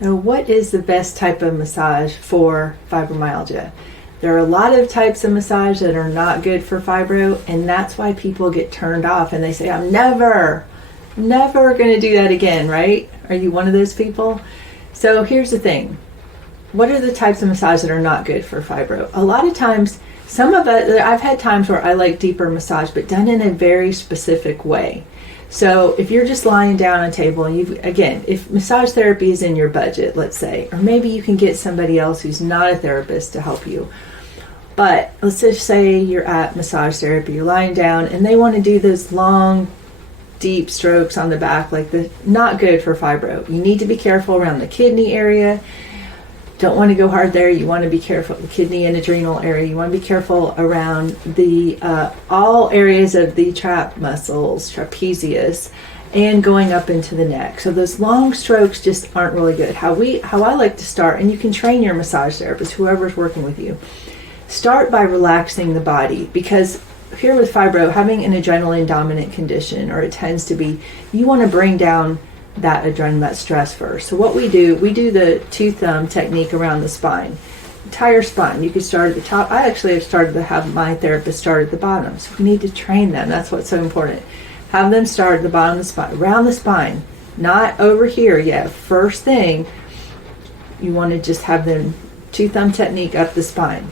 Now, what is the best type of massage for fibromyalgia? There are a lot of types of massage that are not good for fibro, and that's why people get turned off and they say, I'm never going to do that again, right? Are you one of those people? So here's the thing. What are the types of massage that are not good for fibro? A lot of times, I've had times where I like deeper massage, but done in a very specific way. So if you're just lying down on a table and if massage therapy is in your budget, let's say, or maybe you can get somebody else who's not a therapist to help you. But let's just say you're at massage therapy, you're lying down and they want to do those long, deep strokes on the back, not good for fibro. You need to be careful around the kidney area. Don't want to go hard there. You want to be careful, the kidney and adrenal area. You want to be careful around the all areas of the trap muscles, trapezius, and going up into the neck. So those long strokes just aren't really good. How I like to start, and you can train your massage therapist, whoever's working with you, start by relaxing the body, because here with fibro, having an adrenaline dominant condition, or it tends to be, you want to bring down that adrenaline, that stress first. So what we do the two thumb technique around the spine, entire spine. You can start at the top. I actually have started to have my therapist start at the bottom. So we need to train them. That's what's so important. Have them start at the bottom of the spine, around the spine, not over here yet. First thing, you want to just have them two thumb technique up the spine.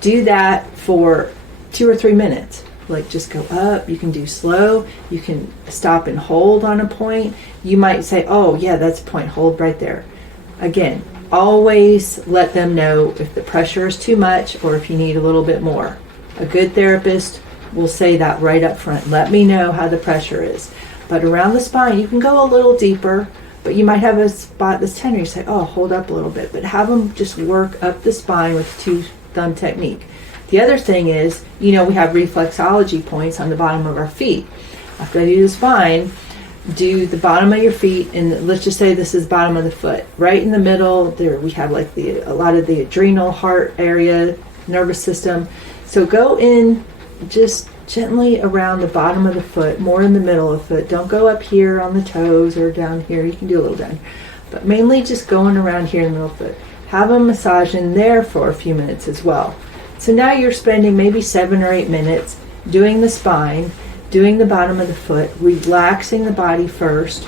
Do that for 2 or 3 minutes. Just go up. You can do slow. You can stop and hold on a point. You might say, oh yeah, that's a point. Hold right there. Again, always let them know if the pressure is too much or if you need a little bit more. A good therapist will say that right up front. Let me know how the pressure is. But around the spine, you can go a little deeper, but you might have a spot that's tender. You say, oh, hold up a little bit. But have them just work up the spine with two thumb technique. The other thing is, we have reflexology points on the bottom of our feet. After I do the spine, do the bottom of your feet, and let's just say this is bottom of the foot. Right in the middle, there we have a lot of the adrenal, heart area, nervous system. So go in just gently around the bottom of the foot, more in the middle of the foot. Don't go up here on the toes or down here. You can do a little down, but mainly just going around here in the middle of the foot. Have a massage in there for a few minutes as well. So now you're spending maybe 7 or 8 minutes doing the spine, doing the bottom of the foot, relaxing the body first.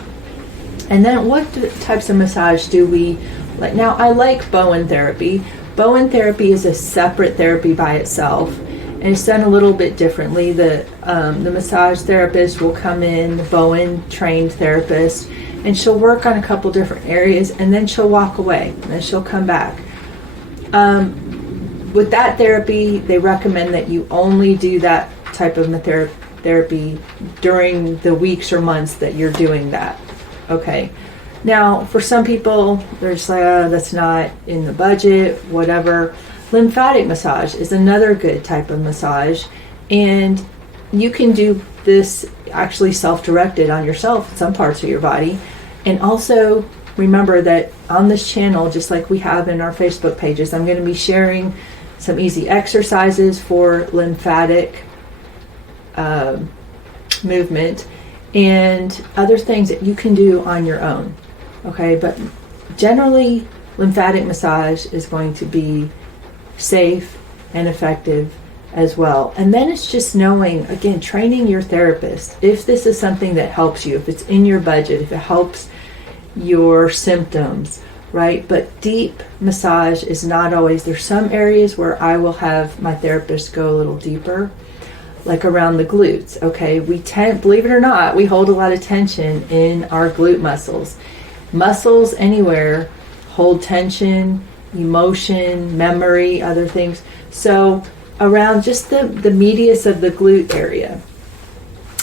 And then what types of massage do we like? Now, I like Bowen therapy. Bowen therapy is a separate therapy by itself, and it's done a little bit differently. The massage therapist will come in, the Bowen trained therapist, and she'll work on a couple different areas, and then she'll walk away, and then she'll come back. With that therapy, they recommend that you only do that type of therapy during the weeks or months that you're doing that. Okay. Now, for some people, they're just like, oh, that's not in the budget, whatever. Lymphatic massage is another good type of massage, and you can do this actually self-directed on yourself, some parts of your body. And also remember that on this channel, just like we have in our Facebook pages, I'm going to be sharing some easy exercises for lymphatic movement and other things that you can do on your own. Okay, but generally lymphatic massage is going to be safe and effective as well. And then it's just knowing, again, training your therapist. If this is something that helps you, if it's in your budget, if it helps your symptoms, right? But deep massage is not always. There's some areas where I will have my therapist go a little deeper, like around the glutes. Okay, believe it or not, we hold a lot of tension in our glute muscles. Muscles anywhere hold tension, emotion, memory, other things. So around just the medius of the glute area,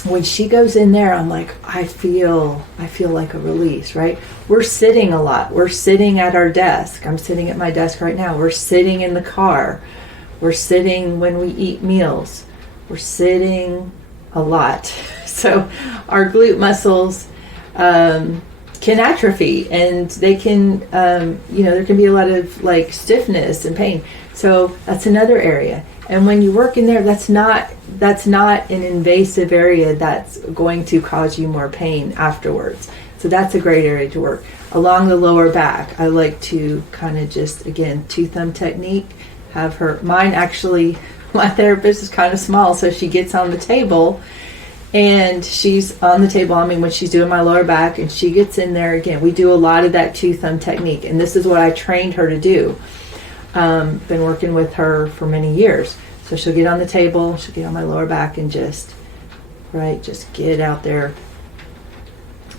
when she goes in there, I'm like, I feel like a release, right? We're sitting a lot. We're sitting at our desk. I'm sitting at my desk right now. We're sitting in the car. We're sitting when we eat meals. We're sitting a lot. So our glute muscles can atrophy, and they can, there can be a lot of stiffness and pain. So that's another area. And when you work in there, that's not an invasive area that's going to cause you more pain afterwards. So that's a great area to work. along the lower back, I like to kind of just, again, two thumb technique, have her, mine actually, my therapist is kind of small, so she gets on the table, and she's on the table, I mean, when she's doing my lower back, and she gets in there. Again, we do a lot of that two thumb technique, and this is what I trained her to do. Been working with her for many years. So she'll get on the table, she'll get on my lower back, and just get out there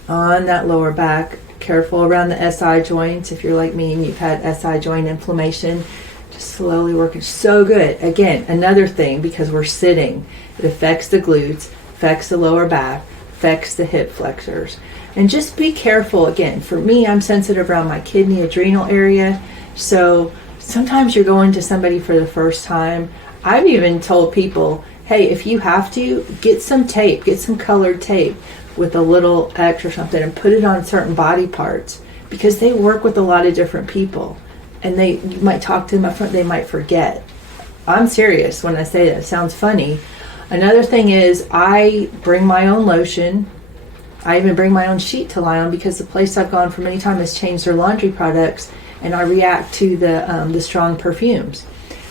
on that lower back. Careful around the SI joints. If you're like me and you've had SI joint inflammation, just slowly working. So good. Again, another thing, because we're sitting, it affects the glutes, affects the lower back, affects the hip flexors. And just be careful. Again, for me, I'm sensitive around my kidney adrenal area. So sometimes you're going to somebody for the first time. I've even told people, hey, if you have to, get some tape, get some colored tape with a little X or something, and put it on certain body parts, because they work with a lot of different people, and you might talk to them up front, they might forget. I'm serious when I say that. It sounds funny. Another thing is, I bring my own lotion. I even bring my own sheet to lie on, because the place I've gone for many times has changed their laundry products, and I react to the strong perfumes.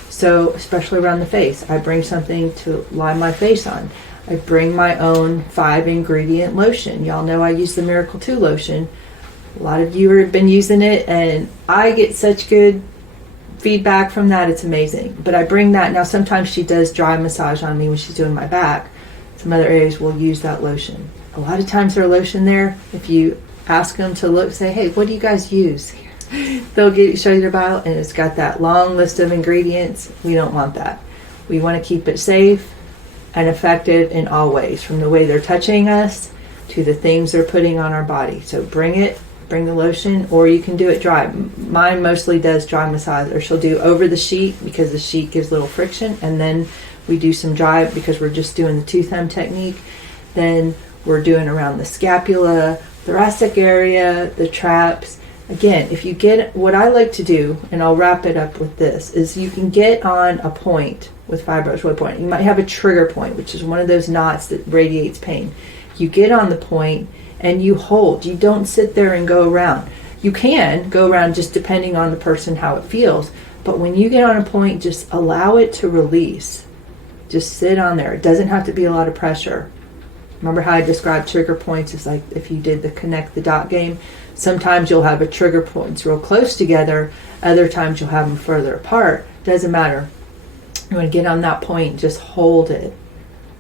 So especially around the face, I bring something to lie my face on. I bring my own 5-ingredient lotion. Y'all know I use the Miracle 2 lotion. A lot of you have been using it, and I get such good feedback from that. It's amazing. But I bring that. Now, sometimes she does dry massage on me when she's doing my back. Some other areas will use that lotion. A lot of times there's lotion there. If you ask them to look, say, hey, what do you guys use? They'll show you their bottle, and it's got that long list of ingredients. We don't want that. We want to keep it safe and effective in all ways, from the way they're touching us to the things they're putting on our body. So bring the lotion, or you can do it dry. Mine mostly does dry massage, or she'll do over the sheet, because the sheet gives little friction, and then we do some dry, because we're just doing the two thumb technique. Then we're doing around the scapula, thoracic area, the traps. Again, if you get, what I like to do, and I'll wrap it up with this, is you can get on a point with fibros. What point? You might have a trigger point, which is one of those knots that radiates pain. You get on the point and you hold. You don't sit there and go around. You can go around, just depending on the person, how it feels. But when you get on a point, just allow it to release. Just sit on there. It doesn't have to be a lot of pressure. Remember how I described trigger points? It's like if you did the connect the dot game. Sometimes you'll have a trigger points real close together. Other times you'll have them further apart. Doesn't matter. You want to get on that point, just hold it.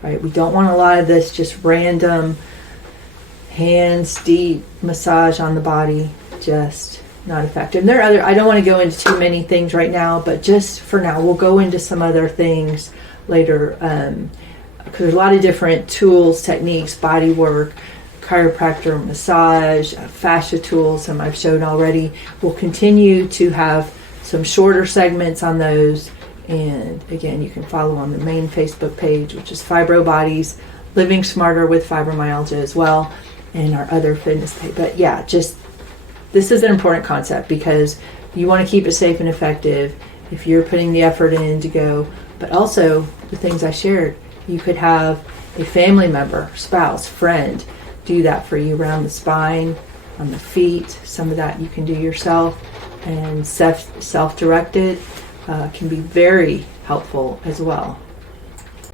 Right? We don't want a lot of this just random hands deep massage on the body. Just not effective. And there are other, I don't want to go into too many things right now, but just for now, we'll go into some other things later. Because there's a lot of different tools, techniques, body work, chiropractor, massage, fascia tools, some I've shown already. We'll continue to have some shorter segments on those. And again, you can follow on the main Facebook page, which is Fibro Bodies, Living Smarter with Fibromyalgia as well, and our other fitness page. But yeah, just this is an important concept, because you want to keep it safe and effective if you're putting the effort in to go. But also the things I shared, you could have a family member, spouse, friend do that for you around the spine, on the feet. Some of that you can do yourself, and self-directed can be very helpful as well.